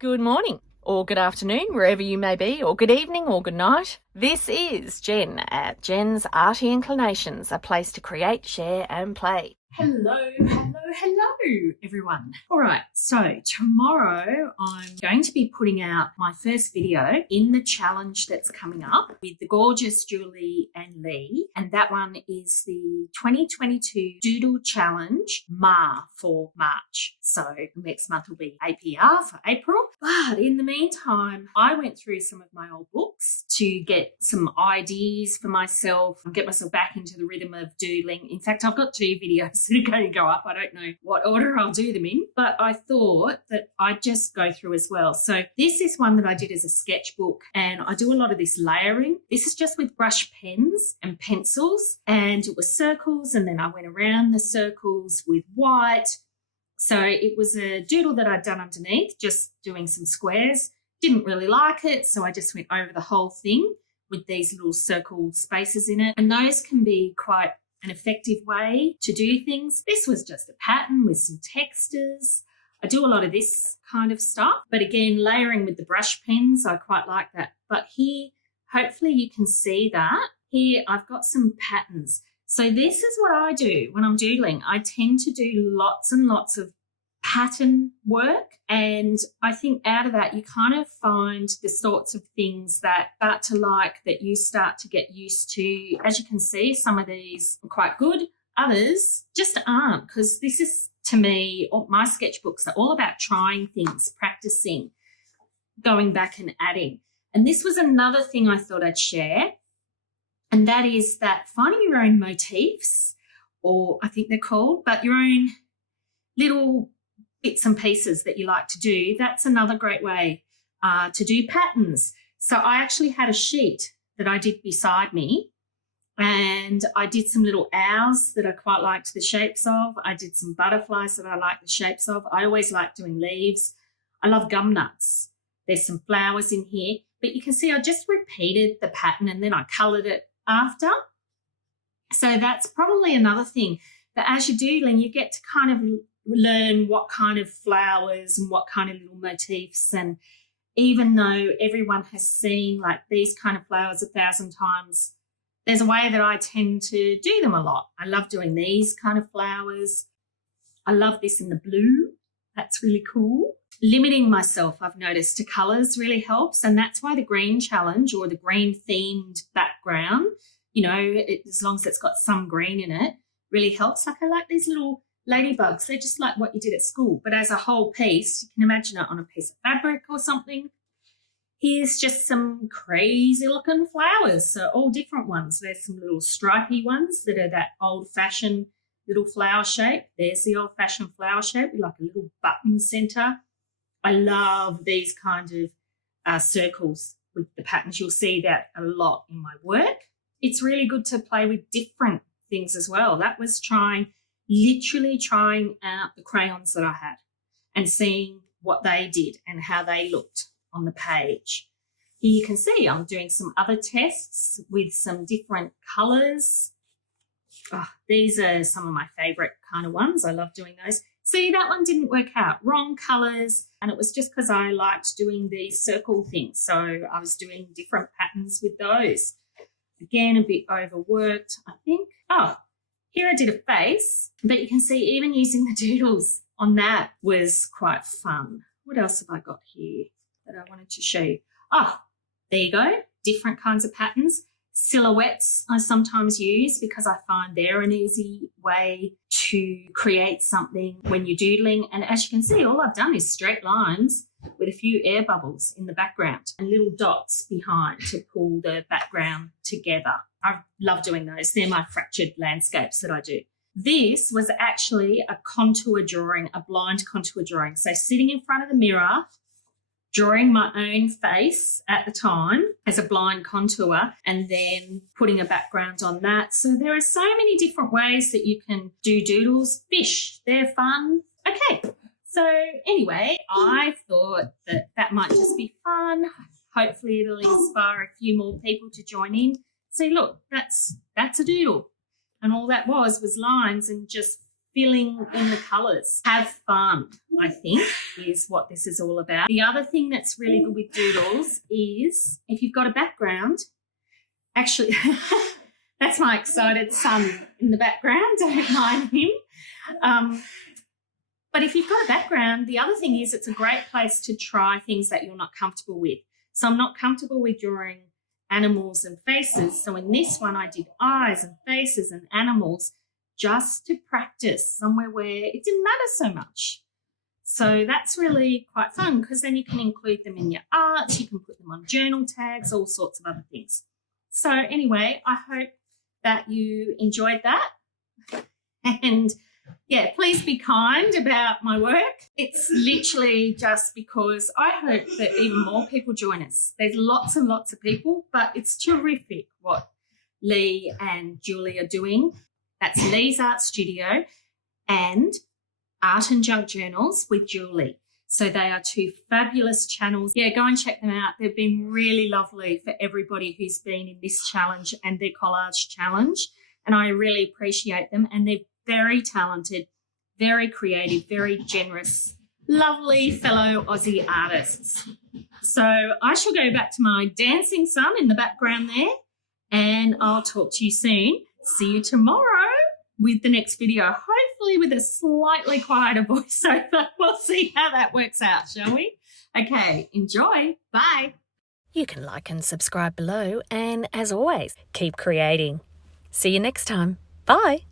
Good morning, or good afternoon, wherever you may be, or good evening, or good night. This is Jen at Jen's Arty Inclinations, a place to create, share, and play. Hello, everyone. All right, so tomorrow I'm going to be putting out my first video in the challenge that's coming up with the gorgeous Julie and Leigh, and that one is the 2022 Doodle Challenge for March. So next month will be APR for April. But in the meantime, I went through some of my old books to get some ideas for myself and get myself back into the rhythm of doodling. In fact, I've got 2 videos that are going to go up. I don't know what order I'll do them in, but I thought that I'd just go through as well. So this is one that I did as a sketchbook, and I do a lot of this layering. This is just with brush pens and pencils, and it was circles, and then I went around the circles with white. So it was a doodle that I'd done underneath, just doing some squares. Didn't really like it, so I just went over the whole thing with these little circle spaces in it, and those can be quite an effective way to do things. This was just a pattern with some textures. I do a lot of this kind of stuff, but again, layering with the brush pens, I quite like that. But here, hopefully you can see that. Here, I've got some patterns. So this is what I do when I'm doodling. I tend to do lots and lots of pattern work, and I think out of that you kind of find the sorts of things that start to like, that you start to get used to. As you can see, some of these are quite good, others just aren't, because this is, to me, my sketchbooks are all about trying things, practicing, going back and adding. And this was another thing I thought I'd share, and that is that finding your own motifs, or I think they're called, but your own little bits and pieces that you like to do, that's another great way to do patterns. So I actually had a sheet that I did beside me, and I did some little owls that I quite liked the shapes of. I did some butterflies that I liked the shapes of. I always like doing leaves. I love gum nuts. There's some flowers in here, but you can see I just repeated the pattern and then I coloured it after. So that's probably another thing, that as you're doodling, you get to kind of learn what kind of flowers and what kind of little motifs. And even though everyone has seen like these kind of flowers 1,000 times, there's a way that I tend to do them a lot. I love doing these kind of flowers. I love this in the blue. That's really cool. Limiting myself, I've noticed, to colours really helps, and that's why the green challenge, or the green themed background, you know, as long as it's got some green in it, really helps. Like I like these little ladybugs. They're just like what you did at school, but as a whole piece, you can imagine it on a piece of fabric or something. Here's just some crazy looking flowers, so all different ones. There's some little stripy ones that are that old-fashioned little flower shape. There's the old-fashioned flower shape with like a little button centre. I love these kind of circles with the patterns. You'll see that a lot in my work. It's really good to play with different things as well. That was literally trying out the crayons that I had and seeing what they did and how they looked on the page. Here you can see I'm doing some other tests with some different colours. Oh, these are some of my favourite kind of ones. I love doing those. See, that one didn't work out. Wrong colours, and it was just because I liked doing these circle things. So I was doing different patterns with those. Again, a bit overworked, I think. Oh, here I did a face, but you can see even using the doodles on that was quite fun. What else have I got here that I wanted to show you? Oh, there you go. Different kinds of patterns. Silhouettes I sometimes use because I find they're an easy way to create something when you're doodling. And as you can see, all I've done is straight lines with a few air bubbles in the background and little dots behind to pull the background together. I love doing those. They're my fractured landscapes that I do. This was actually a contour drawing, a blind contour drawing. So sitting in front of the mirror, drawing my own face at the time as a blind contour, and then putting a background on that. So there are so many different ways that you can do doodles. Fish, they're fun. Okay, so anyway, I thought that might just be fun. Hopefully it'll inspire a few more people to join in. See, look, that's a doodle. And all that was lines and just filling in the colours. Have fun, I think, is what this is all about. The other thing that's really good with doodles is if you've got a background, actually, that's my excited son in the background, don't mind him. But if you've got a background, the other thing is it's a great place to try things that you're not comfortable with. So I'm not comfortable with drawing animals and faces. So in this one, I did eyes and faces and animals just to practice somewhere where it didn't matter so much. So that's really quite fun because then you can include them in your art, you can put them on journal tags, all sorts of other things. So anyway, I hope that you enjoyed that. And yeah, please be kind about my work. It's literally just because I hope that even more people join us. There's lots and lots of people, but it's terrific what Leigh and Julie are doing. That's Leigh's Art Studio and Art and Junk Journals with Julie. So they are two fabulous channels. Yeah, go and check them out. They've been really lovely for everybody who's been in this challenge and their collage challenge. And I really appreciate them. And they're very talented, very creative, very generous, lovely fellow Aussie artists. So I shall go back to my dancing son in the background there, and I'll talk to you soon. See you tomorrow with the next video, hopefully with a slightly quieter voiceover. We'll see how that works out, shall we? Okay, enjoy. Bye. You can like and subscribe below, and as always, keep creating. See you next time. Bye.